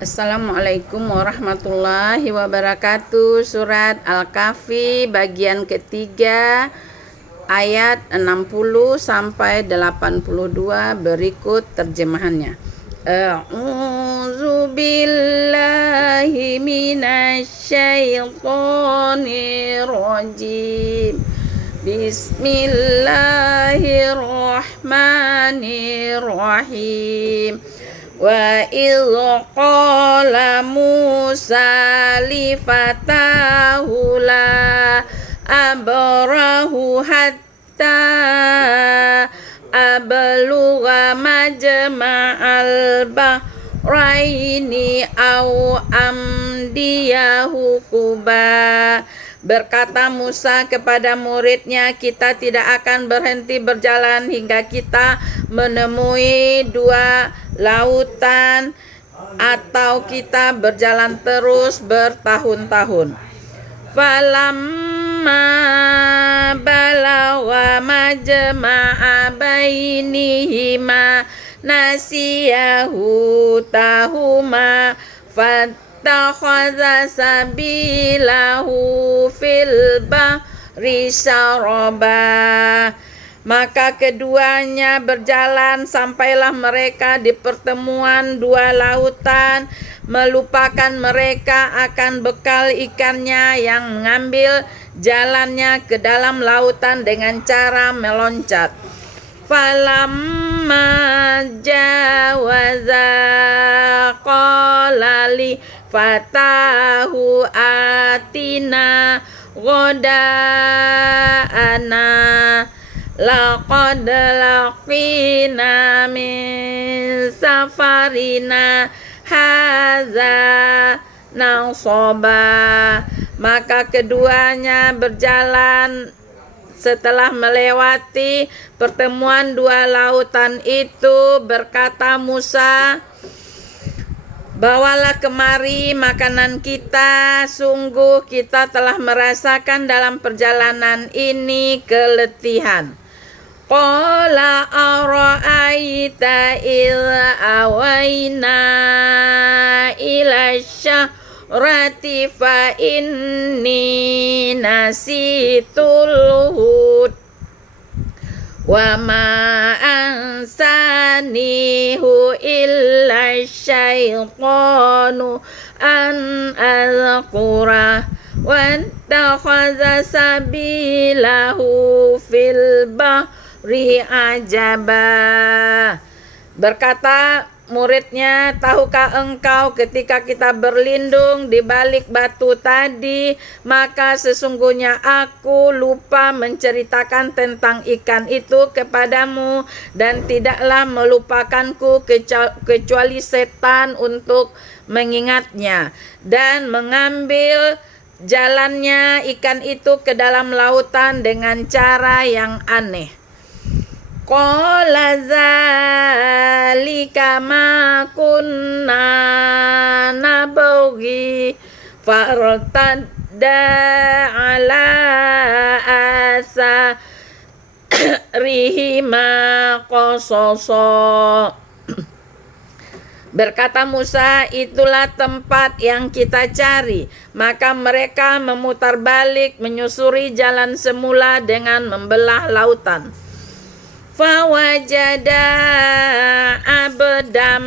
Assalamualaikum warahmatullahi wabarakatuh. Surat Al-Kahfi bagian ketiga ayat 60 sampai 82 berikut terjemahannya. A'udzu billahi minasyaitonir rajim. Bismillahirrahmanirrahim. Wa idh qala Musa li fatahu la abrahu hatta ablugha majma'al bahraini au amdiyahu quba. Berkata Musa kepada muridnya, kita tidak akan berhenti berjalan hingga kita menemui dua lautan, atau kita berjalan terus bertahun-tahun. Falamma balagha majma'a bainihima nasiyahu tahuma fattakhadha sabilahu fil bahri saraba. Maka keduanya berjalan sampailah mereka di pertemuan dua lautan, melupakan mereka akan bekal ikannya yang mengambil jalannya ke dalam lautan dengan cara meloncat. Falamma jawaza qala li fatahu atina ghoda'ana laqad laqina min safarina hadza nasaba. Maka keduanya berjalan setelah melewati pertemuan dua lautan itu. Berkata Musa, bawalah kemari makanan kita, sungguh kita telah merasakan dalam perjalanan ini keletihan. Qala ara'aita idh awayna ila syarati fa inni nasitul hud wa ma ansanihu illa syaitanu an azkura wattakhadha sabilahu fil bahri ajaba. Berkata muridnya, tahukah engkau ketika kita berlindung di balik batu tadi, maka sesungguhnya aku lupa menceritakan tentang ikan itu kepadamu, dan tidaklah melupakanku kecuali setan untuk mengingatnya dan mengambil jalannya ikan itu ke dalam lautan dengan cara yang aneh. Qala zalika ma kunna nabghi fartadda ala asarihima qasasa. Berkata Musa, itulah tempat yang kita cari. Maka mereka memutar balik menyusuri jalan semula dengan membelah lautan. Fawajada abdam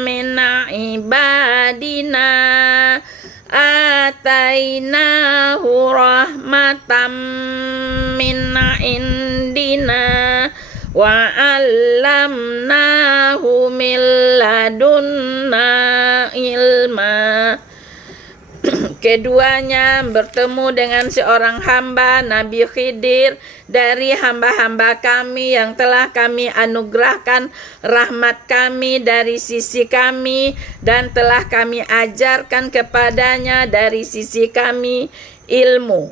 min ibadina atainahu rahmatam min indina wa 'allamnahu min ladunna ilma. Keduanya bertemu dengan seorang hamba, Nabi Khidir, dari hamba-hamba kami yang telah kami anugerahkan rahmat kami dari sisi kami, dan telah kami ajarkan kepadanya dari sisi kami ilmu.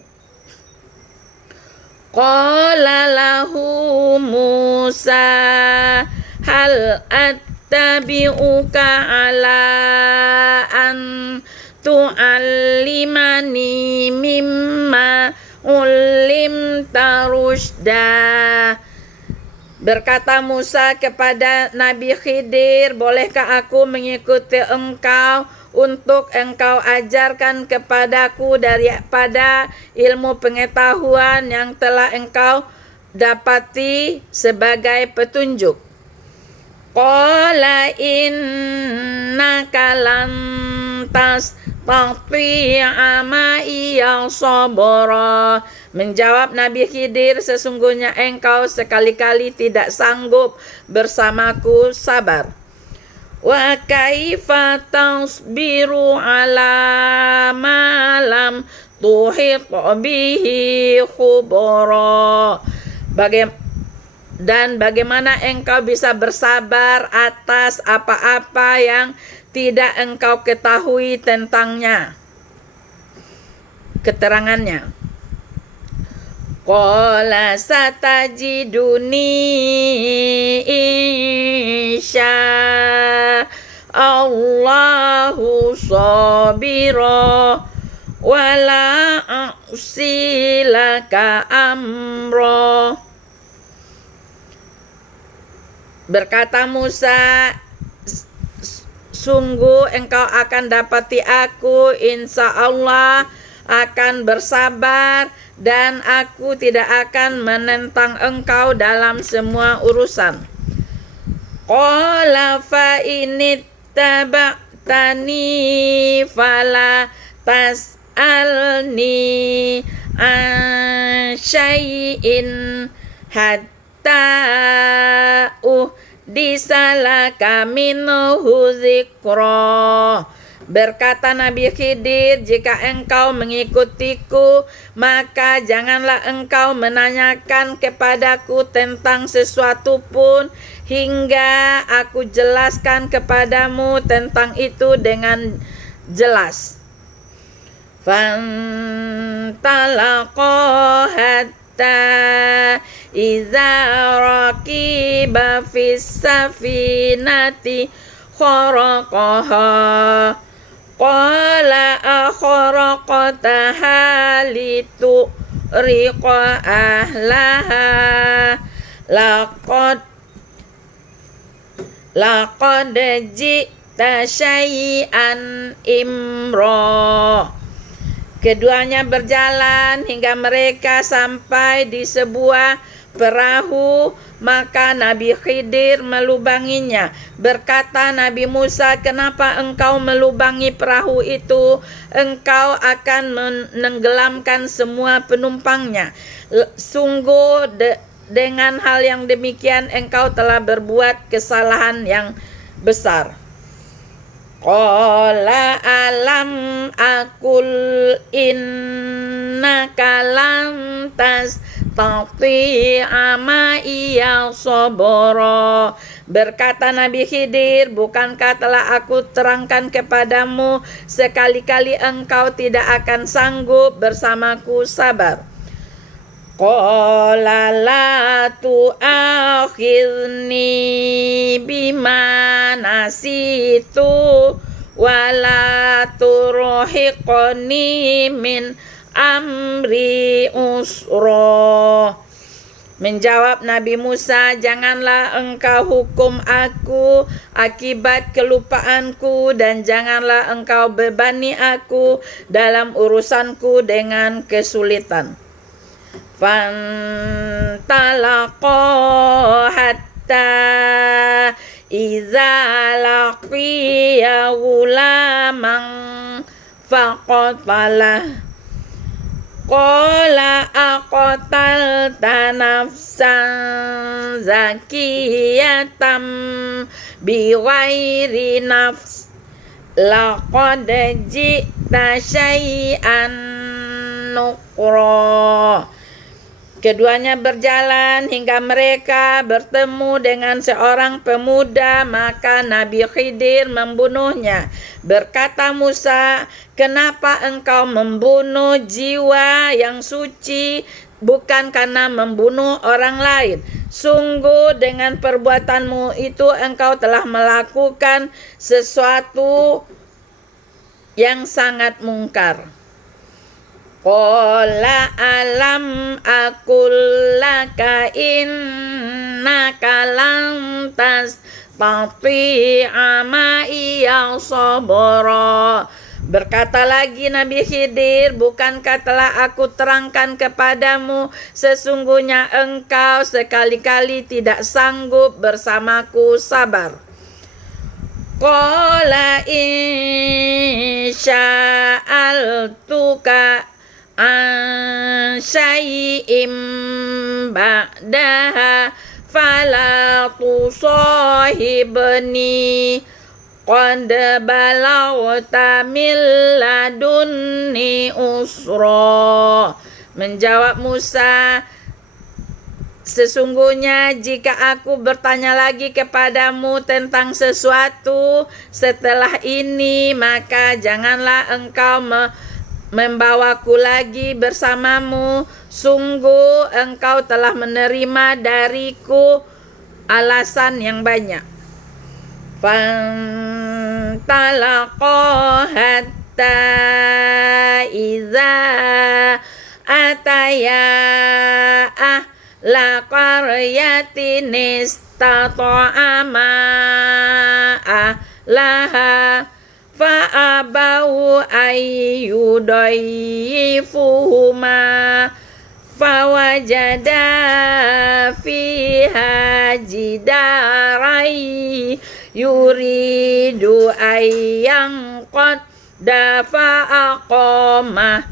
Qala lahu Musa hal attabi'uka ala an tu'allimani mimma ulimta rusyda. Berkata Musa kepada Nabi Khidir, bolehkah aku mengikuti engkau untuk engkau ajarkan kepadaku daripada ilmu pengetahuan yang telah engkau dapati sebagai petunjuk? Qala innaka lan tastati'a ma'iya sabra. Menjawab Nabi Khidir, sesungguhnya engkau sekali-kali tidak sanggup bersamaku sabar. Wa kaifa tasbiru ala ma lam tuhit bihi khubara. Dan bagaimana engkau bisa bersabar atas apa-apa yang tidak engkau ketahui tentangnya, keterangannya. Qala satajiduni insya Allahu sabira wala a'silaka amro. Berkata Musa, sungguh engkau akan dapati aku insya Allah akan bersabar, dan aku tidak akan menentang engkau dalam semua urusan. Qala fa inittaba'tani fala tas'alni an syai'in hatta uhdisalaka minhu zikra. Berkata Nabi Khidir, jika engkau mengikutiku, maka janganlah engkau menanyakan kepadaku tentang sesuatu pun hingga aku jelaskan kepadamu tentang itu dengan jelas. Fantalaqa hatta iza raqiba fis safinati kharaqaha. Qala akharaqtaha litughriqa ahlaha laqad ji'ta syai'an imra. Keduanya berjalan hingga mereka sampai di sebuah perahu, maka Nabi Khidir melubanginya. Berkata Nabi Musa, kenapa engkau melubangi perahu itu? Engkau akan menenggelamkan semua penumpangnya. Sungguh dengan hal yang demikian engkau telah berbuat kesalahan yang besar. Qala alam akul innaka lan tastati'a ma'iya sabra. Berkata Nabi Khidir, bukankah telah aku terangkan kepadamu, sekali-kali engkau tidak akan sanggup bersamaku sabar. Qala la tu'akhidni bima nasitu wala turhiqni min amri usra. Menjawab Nabi Musa, janganlah engkau hukum aku akibat kelupaanku, dan janganlah engkau bebani aku dalam urusanku dengan kesulitan. Fantalaqa hatta iza laqiya ghulaman faqatalah. Qala aqtalta nafsan zakiyatam bighairi nafs laqad ji'ta syai'an nukra. Keduanya berjalan hingga mereka bertemu dengan seorang pemuda, maka Nabi Khidir membunuhnya. Berkata Musa, kenapa engkau membunuh jiwa yang suci bukan karena membunuh orang lain? Sungguh dengan perbuatanmu itu engkau telah melakukan sesuatu yang sangat mungkar. Qala alam aqul laka innaka lam tastati'a ma'iya sabra. Berkata lagi Nabi Khidir, bukankah telah aku terangkan kepadamu, sesungguhnya engkau sekali-kali tidak sanggup bersamaku sabar. Qala in sya'altuka an syai'im ba'daha fala tusahibni qad balawta min ladunni usra. Menjawab Musa, sesungguhnya jika aku bertanya lagi kepadamu tentang sesuatu setelah ini, maka janganlah engkau membawaku lagi bersamamu. Sungguh engkau telah menerima dariku alasan yang banyak. Fantalaqa hatta iza ataya la qaryatin istata'a ma'ahlaha fa'abau ayyudayyifuhuma fawajada fiha jidarai yuridu ayyang qad dafa'aqamah.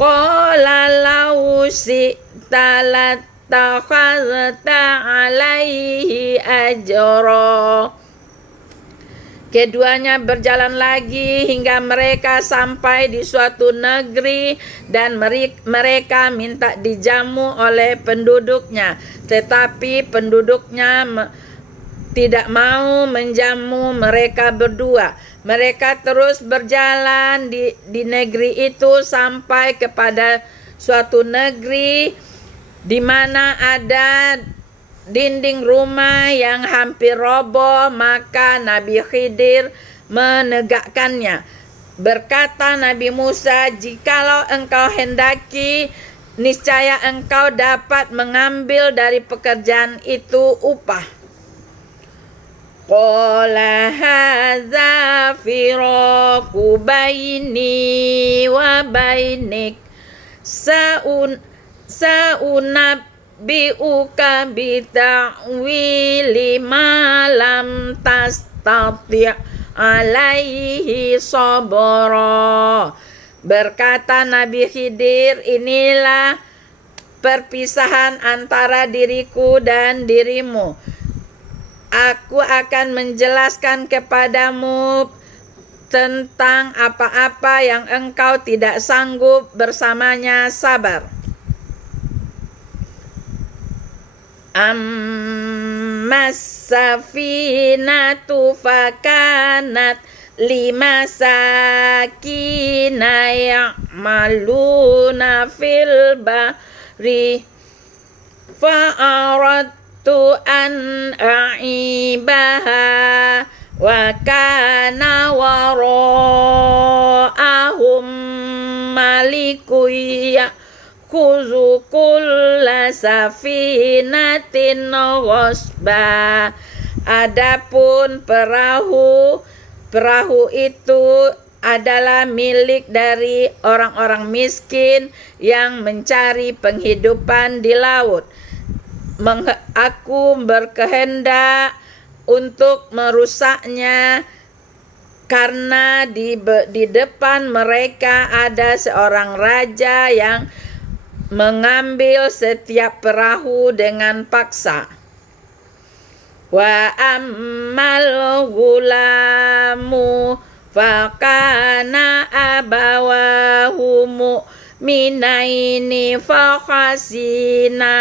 Qala law syi'ta lattakhadhta alaihi ajra. Keduanya berjalan lagi hingga mereka sampai di suatu negeri dan mereka minta dijamu oleh penduduknya, tetapi penduduknya tidak mau menjamu mereka berdua. Mereka terus berjalan di negeri itu sampai kepada suatu negeri di mana ada dinding rumah yang hampir roboh. Maka Nabi Khidir menegakkannya. Berkata Nabi Musa, jikalau engkau hendaki, niscaya engkau dapat mengambil dari pekerjaan itu upah. Qala hadza firaqu baini wa bainik sa'unabbi'uka bita'wili ma lam tastati' alaihi sabra. Berkata Nabi Khidir, inilah perpisahan antara diriku dan dirimu. Aku akan menjelaskan kepadamu tentang apa-apa yang engkau tidak sanggup bersamanya sabar. Ammas safinatu fakanat limasakina ya'maluna fil bahri fa'arat an a'ibaha wa kana wara'ahum maliku ya'khuzu kulla safinatin ghasba. Adapun perahu itu adalah milik dari orang-orang miskin yang mencari penghidupan di laut. Aku berkehendak untuk merusaknya karena di depan mereka ada seorang raja yang mengambil setiap perahu dengan paksa. Wa ammal gulamu fakana abawahu mu'minaini fakhasina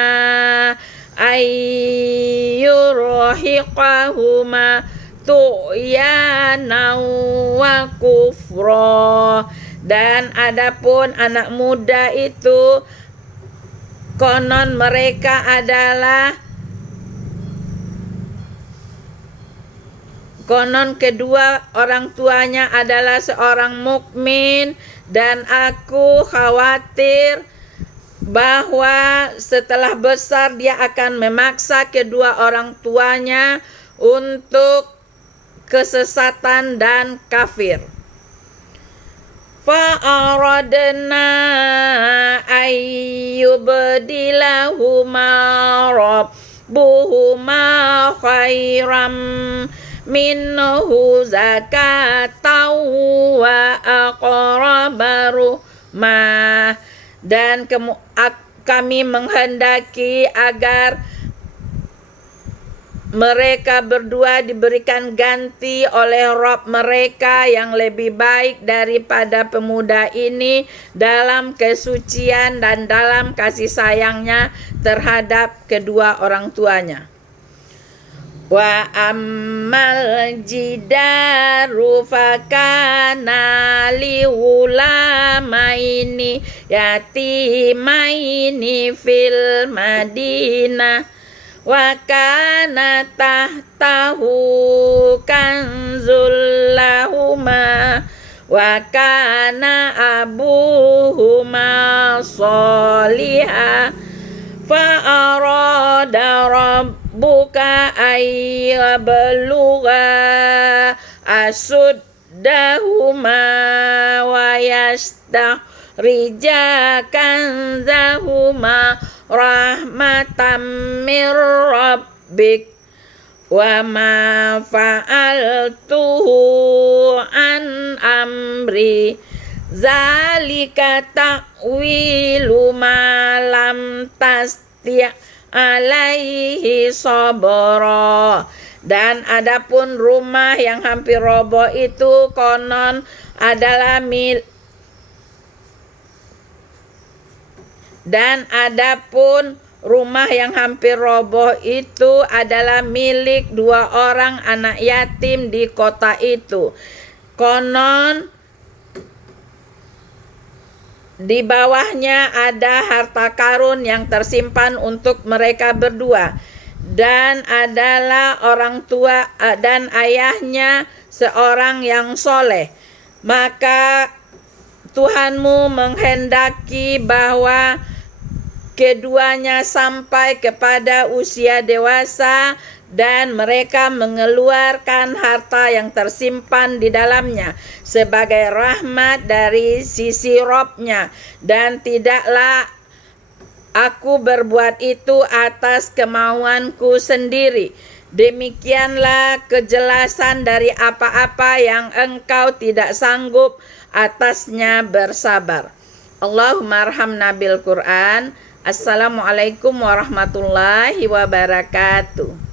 ayyurhiqahuma tu'yana wa kufra. Dan adapun anak muda itu konon kedua orang tuanya adalah seorang mukmin dan aku khawatir bahwa setelah besar dia akan memaksa kedua orang tuanya untuk kesesatan dan kafir. Fa'aradna ayyubdilahuma rabbuhuma khairam minhu zakatan wa aqraba ruhmah. Dan kami menghendaki agar mereka berdua diberikan ganti oleh Rabb mereka yang lebih baik daripada pemuda ini dalam kesucian dan dalam kasih sayangnya terhadap kedua orang tuanya. Wa ammal jidaru fakana liulamaini yatimaini fil madinah wa kana tahtahu kanzul lahuma wa kana abuhuma salihah fa arada rabbuka ayyabluga asuddahuma wa yastakhrija kanzahuma rahmatam mir rabbik wa ma fa'altuhu an amri zalika ta'wilu ma lam tasti' alaihi sabra. Dan adapun rumah yang hampir roboh itu konon adalah milik dua orang anak yatim di kota itu. Konon di bawahnya ada harta karun yang tersimpan untuk mereka berdua, dan adalah orang tua dan ayahnya seorang yang soleh. Maka Tuhanmu menghendaki bahwa keduanya sampai kepada usia dewasa dan mereka mengeluarkan harta yang tersimpan di dalamnya sebagai rahmat dari sisi Rabb-nya, dan tidaklah aku berbuat itu atas kemauanku sendiri. Demikianlah kejelasan dari apa-apa yang engkau tidak sanggup atasnya bersabar. Allahumma arhamna bil Quran. Assalamualaikum warahmatullahi wabarakatuh.